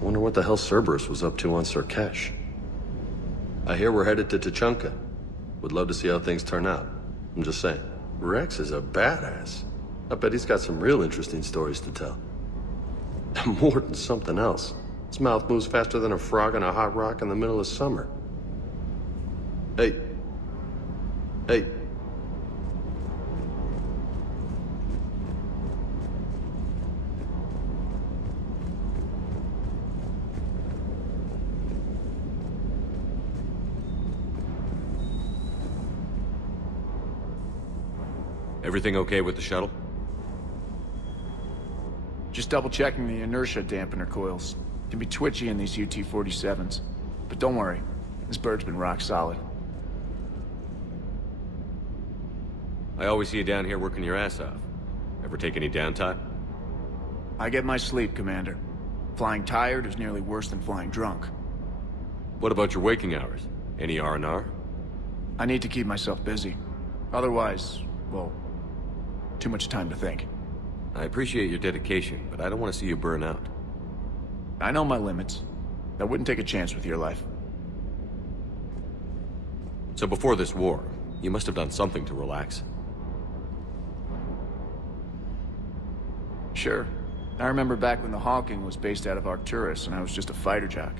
Wonder what the hell Cerberus was up to on Surkesh. I hear we're headed to Tuchanka. Would love to see how things turn out. I'm just saying. Wrex is a badass. I bet he's got some real interesting stories to tell. More than something else. His mouth moves faster than a frog on a hot rock in the middle of summer. Hey. Hey. Everything okay with the shuttle? Just double-checking the inertia dampener coils. Can be twitchy in these UT-47s. But don't worry, this bird's been rock solid. I always see you down here working your ass off. Ever take any downtime? I get my sleep, Commander. Flying tired is nearly worse than flying drunk. What about your waking hours? Any R&R? I need to keep myself busy. Otherwise, well, too much time to think. I appreciate your dedication, but I don't want to see you burn out. I know my limits. I wouldn't take a chance with your life. So before this war, you must have done something to relax. Sure. I remember back when the Hawking was based out of Arcturus and I was just a fighter jock.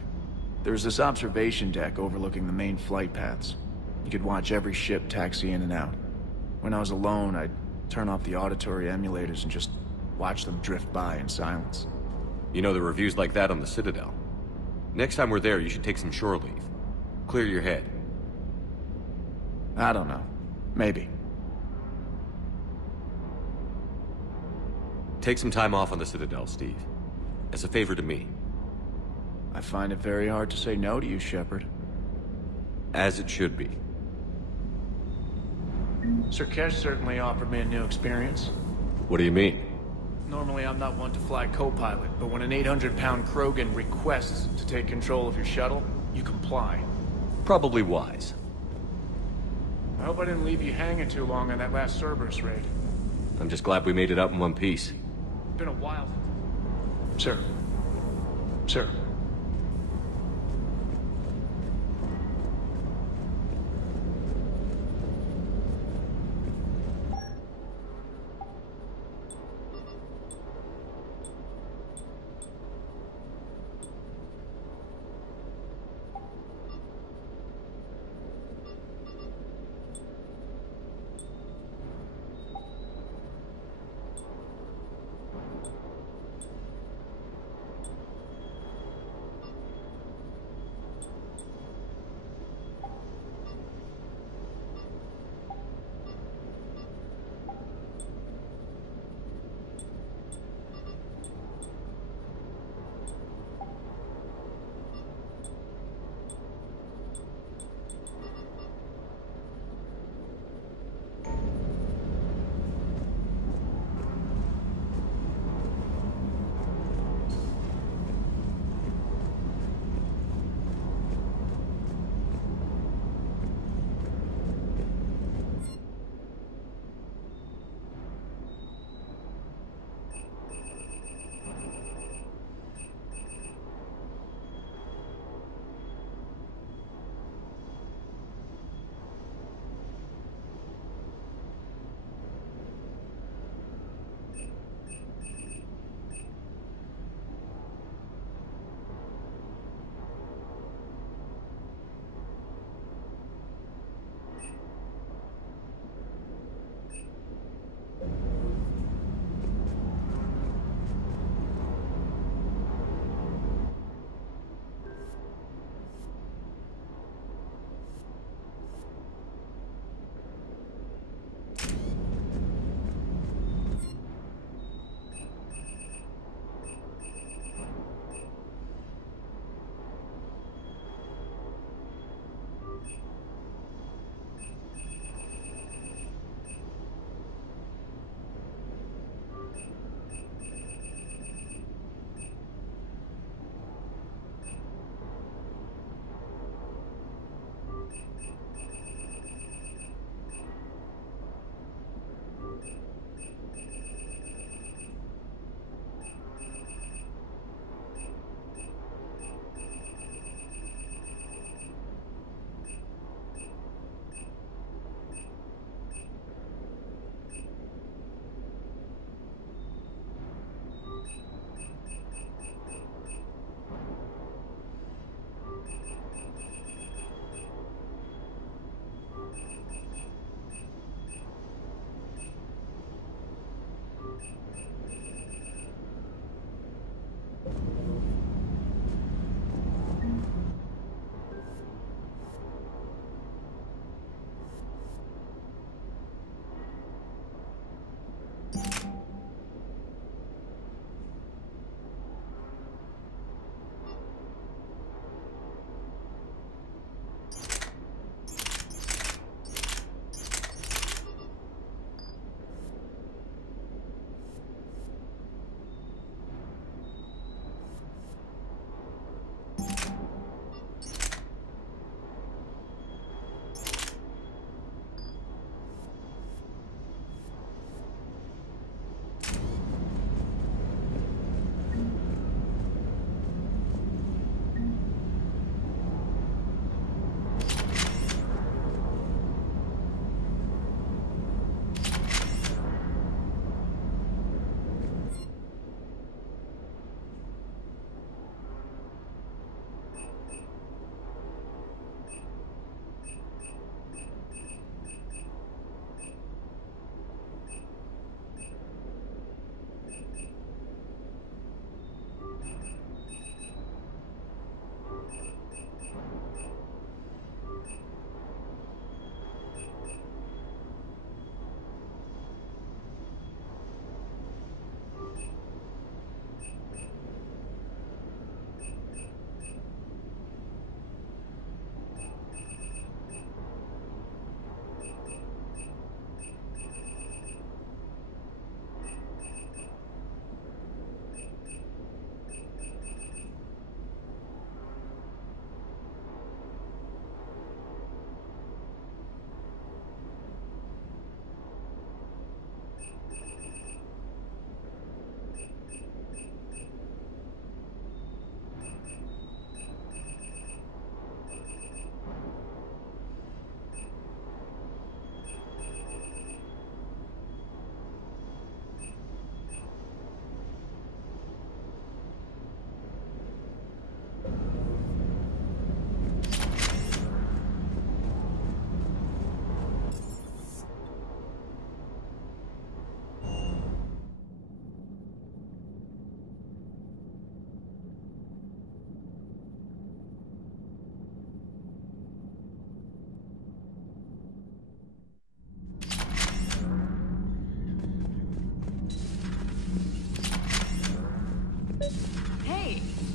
There was this observation deck overlooking the main flight paths. You could watch every ship taxi in and out. When I was alone, I'd turn off the auditory emulators and just watch them drift by in silence. You know, the reviews like that on the Citadel. Next time we're there, you should take some shore leave. Clear your head. I don't know. Maybe. Take some time off on the Citadel, Steve. As a favor to me. I find it very hard to say no to you, Shepard. As it should be. Surkesh certainly offered me a new experience. What do you mean? Normally I'm not one to fly co-pilot, but when an 800-pound Krogan requests to take control of your shuttle, you comply. Probably wise. I hope I didn't leave you hanging too long on that last Cerberus raid. I'm just glad we made it out in one piece. Been a while. Sir. Sir.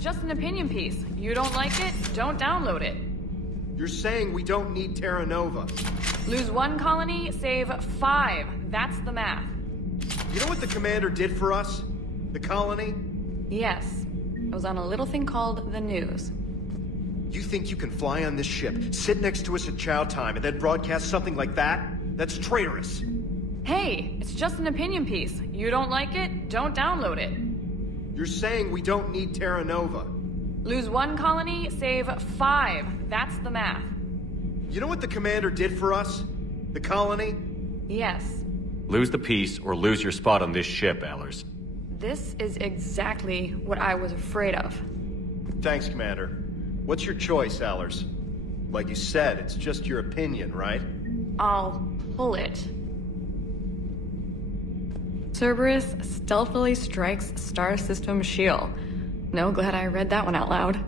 just an opinion piece. You don't like it, don't download it. You're saying we don't need Terra Nova. Lose 1 colony, save 5. That's the math. You know what the commander did for us? The colony? Yes. I was on a little thing called the news. You think you can fly on this ship, sit next to us at chow time, and then broadcast something like that? That's traitorous. Hey, it's just an opinion piece. You don't like it, don't download it. You're saying we don't need Terra Nova. Lose 1 colony, save 5. That's the math. You know what the commander did for us? The colony? Yes. Lose the piece or lose your spot on this ship, Allers. This is exactly what I was afraid of. Thanks, Commander. What's your choice, Allers? Like you said, it's just your opinion, right? I'll pull it. Cerberus stealthily strikes star system shield. No, glad I read that one out loud.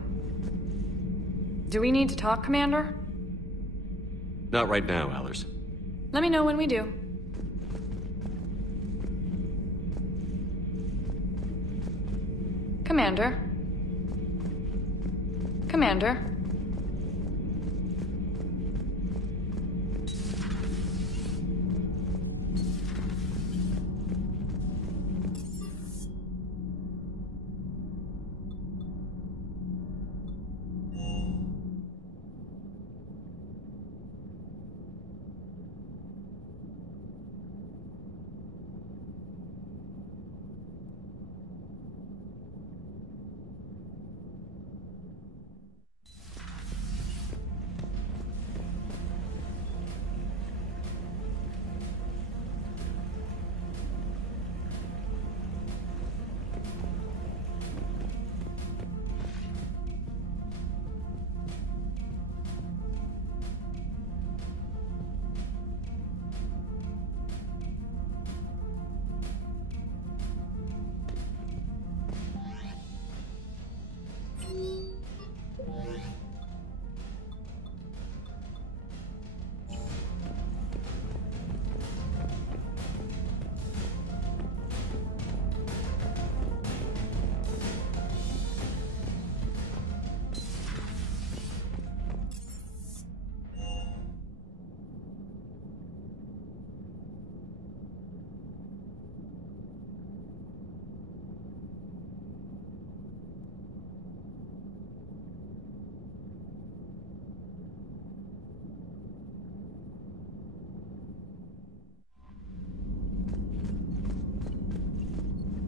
Do we need to talk, Commander? Not right now, Allers. Let me know when we do. Commander? Commander?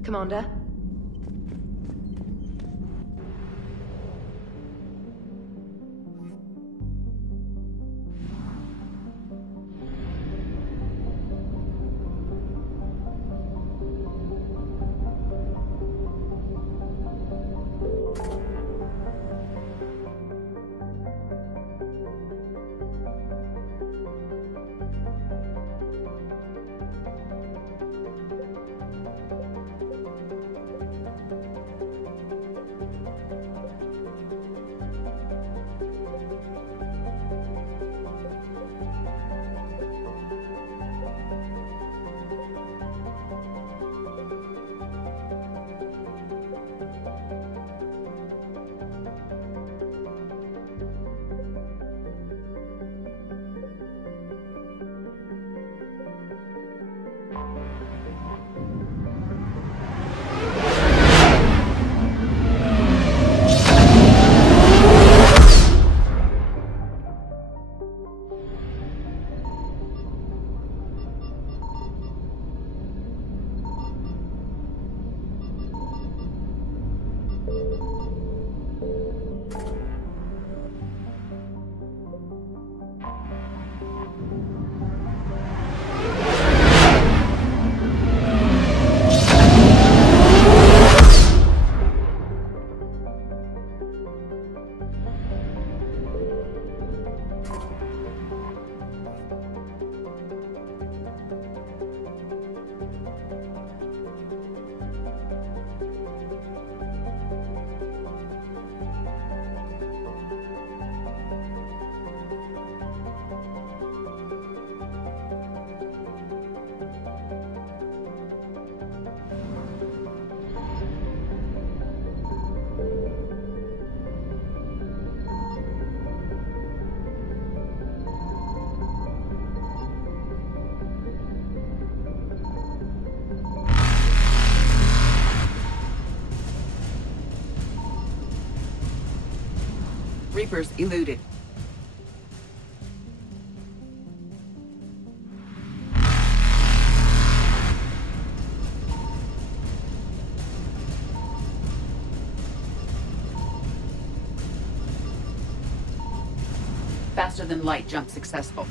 Commander? Reapers eluded. Faster than light jump successful.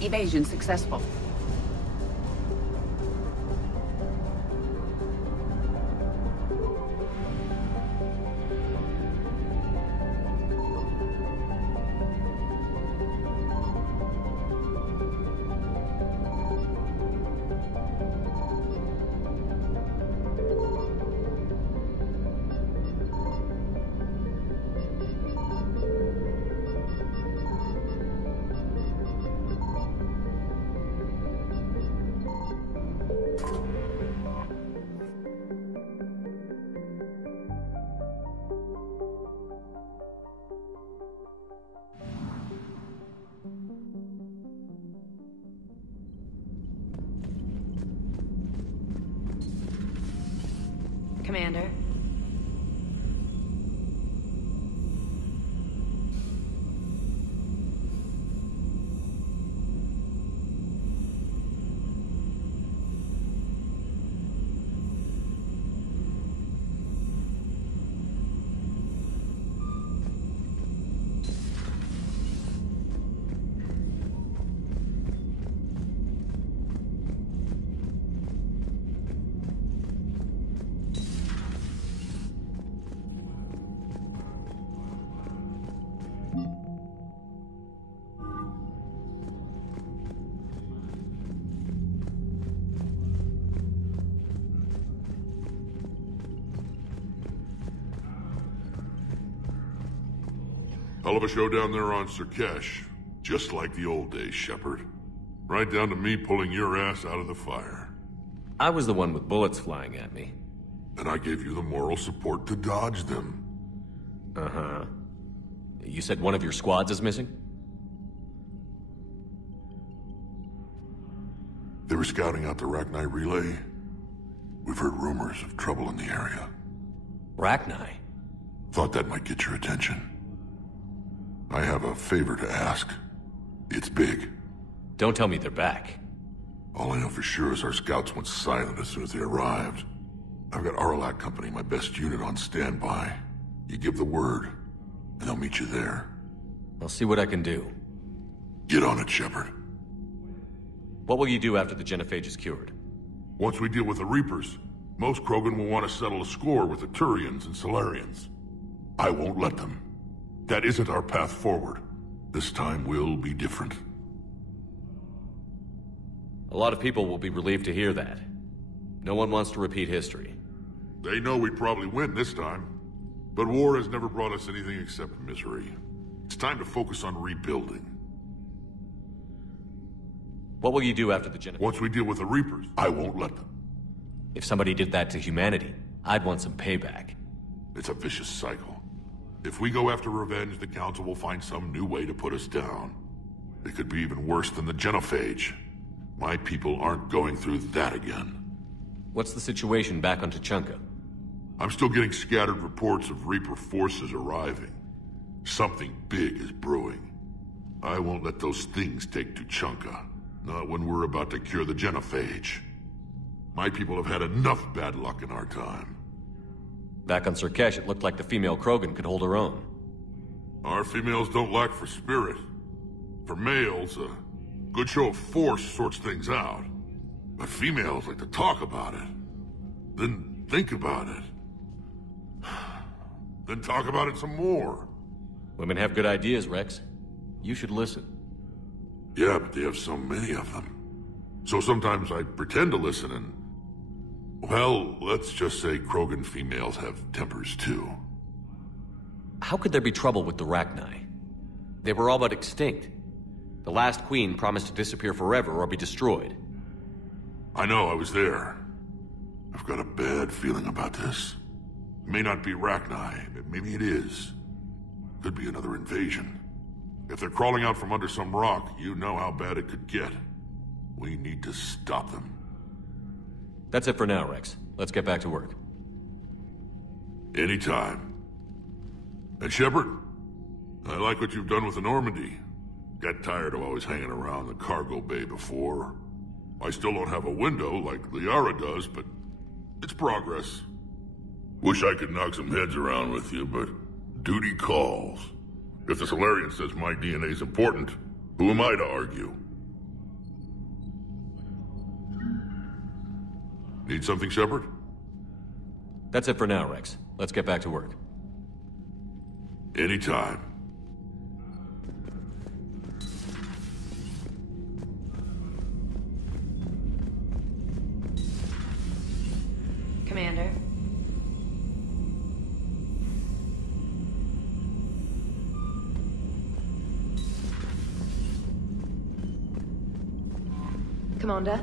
Evasion successful. Commander. Hell of a show down there on Surkesh. Just like the old days, Shepard. Right down to me pulling your ass out of the fire. I was the one with bullets flying at me. And I gave you the moral support to dodge them. Uh-huh. You said one of your squads is missing? They were scouting out the rachni relay. We've heard rumors of trouble in the area. Rachni? Thought that might get your attention. I have a favor to ask. It's big. Don't tell me they're back. All I know for sure is our scouts went silent as soon as they arrived. I've got Arlac Company, my best unit, on standby. You give the word, and I'll meet you there. I'll see what I can do. Get on it, Shepard. What will you do after the genophage is cured? Once we deal with the Reapers, most Krogan will want to settle a score with the Turians and Solarians. I won't let them. That isn't our path forward. This time will be different. A lot of people will be relieved to hear that. No one wants to repeat history. They know we probably win this time. But war has never brought us anything except misery. It's time to focus on rebuilding. What will you do after the genophage? Once we deal with the Reapers, I won't let them. If somebody did that to humanity, I'd want some payback. It's a vicious cycle. If we go after revenge, the Council will find some new way to put us down. It could be even worse than the genophage. My people aren't going through that again. What's the situation back on Tuchanka? I'm still getting scattered reports of Reaper forces arriving. Something big is brewing. I won't let those things take Tuchanka. Not when we're about to cure the genophage. My people have had enough bad luck in our time. Back on Surkesh, it looked like the female Krogan could hold her own. Our females don't lack for spirit. For males, a good show of force sorts things out. But females like to talk about it. Then think about it. Then talk about it some more. Women have good ideas, Wrex. You should listen. Yeah, but they have so many of them. So sometimes I pretend to listen and... Well, let's just say Krogan females have tempers too. How could there be trouble with the rachni? They were all but extinct. The last queen promised to disappear forever or be destroyed. I know, I was there. I've got a bad feeling about this. It may not be rachni, but maybe it is. Could be another invasion. If they're crawling out from under some rock, you know how bad it could get. We need to stop them. That's it for now, Wrex. Let's get back to work. Anytime. And Shepard, I like what you've done with the Normandy. Got tired of always hanging around the cargo bay before. I still don't have a window like Liara does, but it's progress. Wish I could knock some heads around with you, but duty calls. If the Solarian says my DNA's important, who am I to argue? Need something, Shepard? That's it for now, Wrex. Let's get back to work. Anytime. Commander. Commander.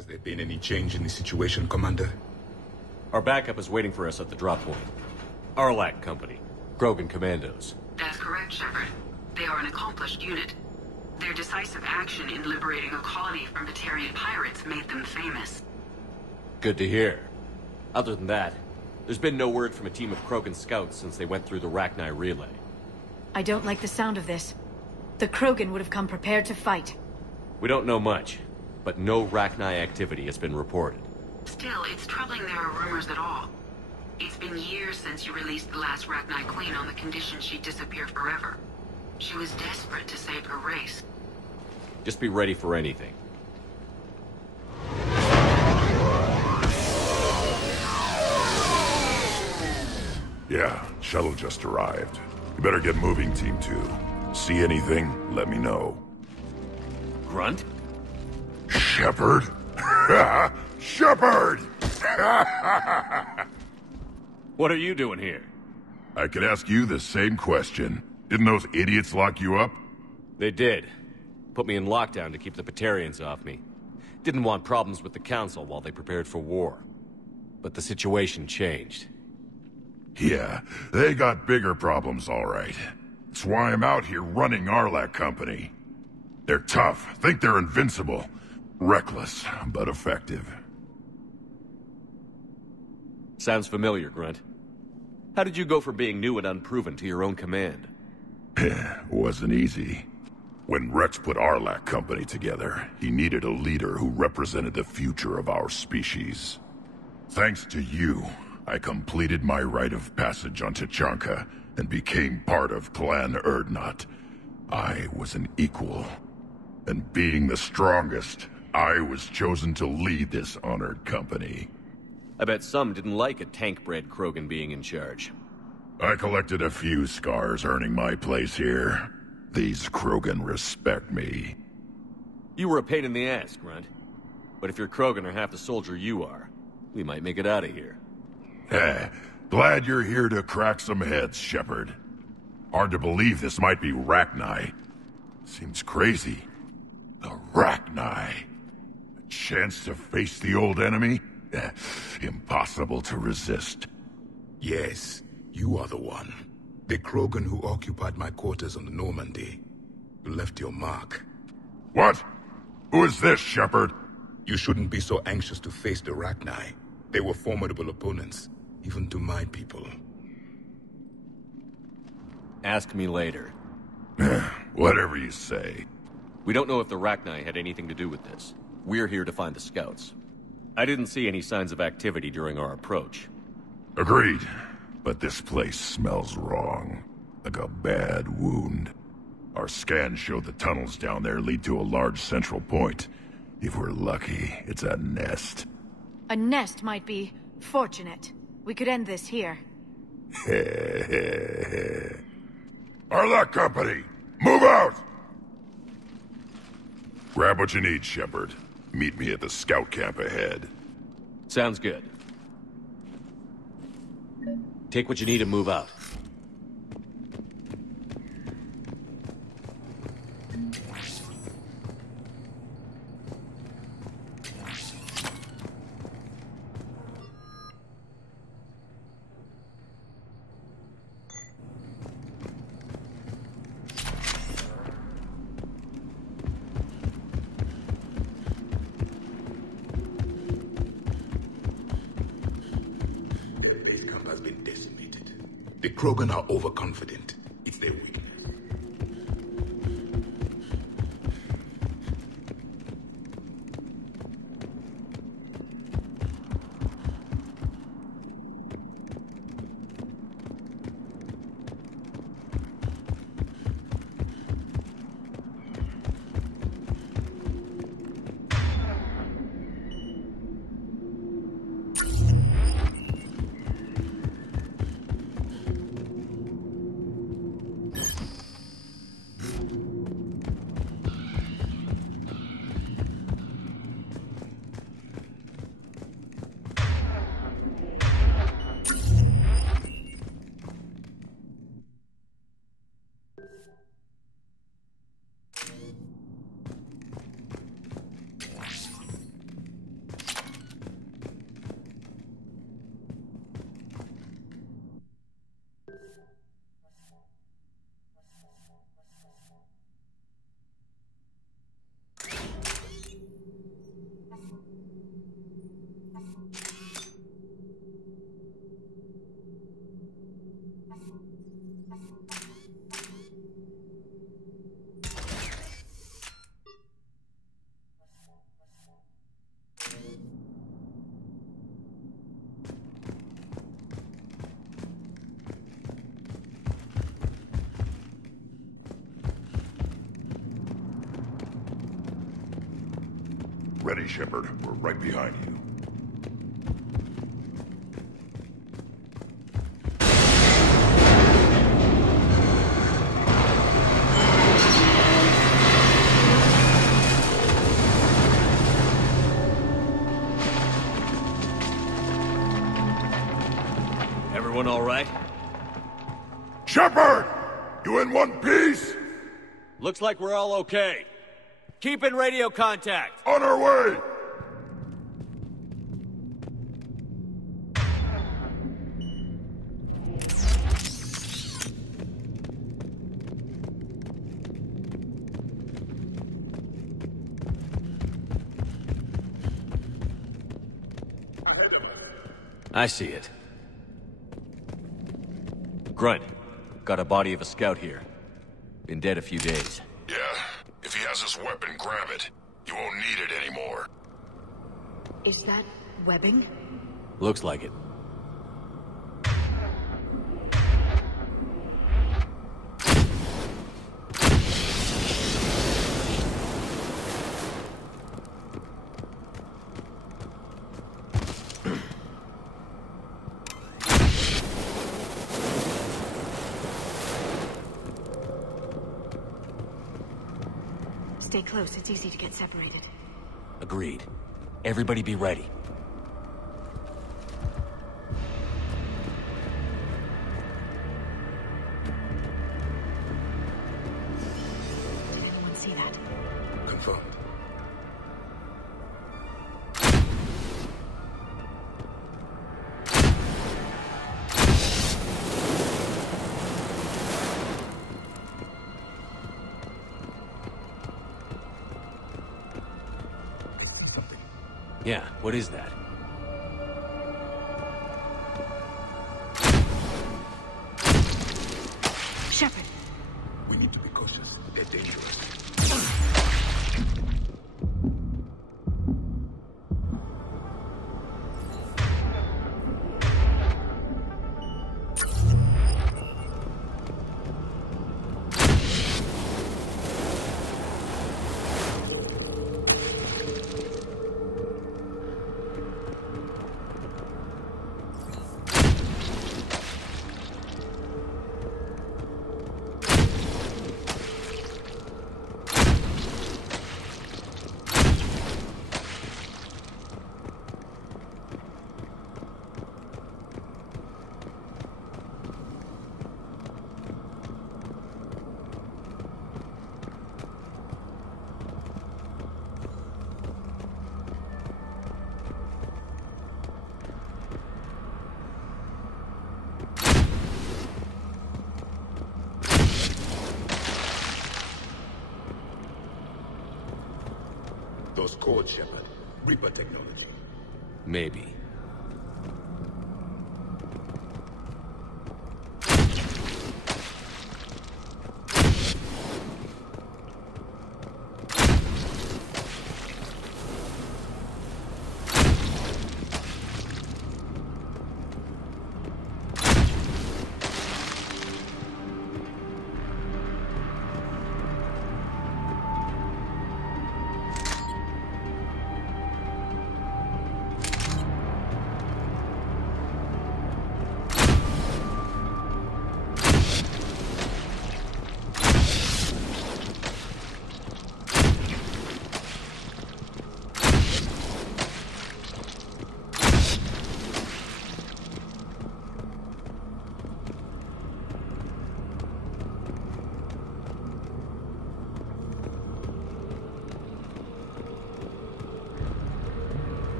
Has there been any change in the situation, Commander? Our backup is waiting for us at the drop point. Arlac Company. Krogan Commandos. That's correct, Shepard. They are an accomplished unit. Their decisive action in liberating a colony from Batarian pirates made them famous. Good to hear. Other than that, there's been no word from a team of Krogan scouts since they went through the rachni relay. I don't like the sound of this. The Krogan would have come prepared to fight. We don't know much, but no rachni activity has been reported. Still, it's troubling there are rumors at all. It's been years since you released the last rachni queen on the condition she'd disappear forever. She was desperate to save her race. Just be ready for anything. Yeah, shuttle just arrived. You better get moving, Team 2. See anything, let me know. Grunt? Shepard? Shepard! What are you doing here? I could ask you the same question. Didn't those idiots lock you up? They did. Put me in lockdown to keep the Batarians off me. Didn't want problems with the Council while they prepared for war. But the situation changed. Yeah, they got bigger problems, all right. That's why I'm out here running Arlac Company. They're tough, think they're invincible. Reckless, but effective. Sounds familiar, Grunt. How did you go from being new and unproven to your own command? Wasn't easy. When Wrex put Arlac Company together, he needed a leader who represented the future of our species. Thanks to you, I completed my rite of passage on Tuchanka and became part of Clan Urdnot. I was an equal. And being the strongest, I was chosen to lead this honored company. I bet some didn't like a tank-bred Krogan being in charge. I collected a few scars earning my place here. These Krogan respect me. You were a pain in the ass, Grunt. But if your Krogan are half the soldier you are, we might make it out of here. Glad you're here to crack some heads, Shepard. Hard to believe this might be rachni. Seems crazy. The rachni. A chance to face the old enemy? Impossible to resist. Yes, you are the one. The Krogan who occupied my quarters on the Normandy. You left your mark. What? Who is this, Shepard? You shouldn't be so anxious to face the rachni. They were formidable opponents, even to my people. Ask me later. Whatever you say. We don't know if the rachni had anything to do with this. We're here to find the scouts. I didn't see any signs of activity during our approach. Agreed. But this place smells wrong. Like a bad wound. Our scans show the tunnels down there lead to a large central point. If we're lucky, it's a nest. A nest might be fortunate. We could end this here. Arlac Company, move out! Grab what you need, Shepard. Meet me at the scout camp ahead. Sounds good. Take what you need and move out. The Krogan are overconfident. It's their weakness. Ready, Shepard. We're right behind you. Everyone all right? Shepard! You in one piece? Looks like we're all okay. Keep in radio contact! On our way! I see it. Grunt, got a body of a scout here. Been dead a few days. Yeah. If he has his weapon, grab it. You won't need it anymore. Is that webbing? Looks like it. Stay close, it's easy to get separated. Agreed. Everybody be ready. Did anyone see that? Confirmed. Yeah, what is that? Shepard! We need to be cautious. They're dangerous. Those codes, Shepard. Reaper technology. Maybe.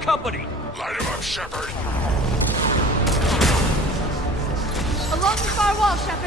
Company! Light him up, Shepard! Along the far wall, Shepard!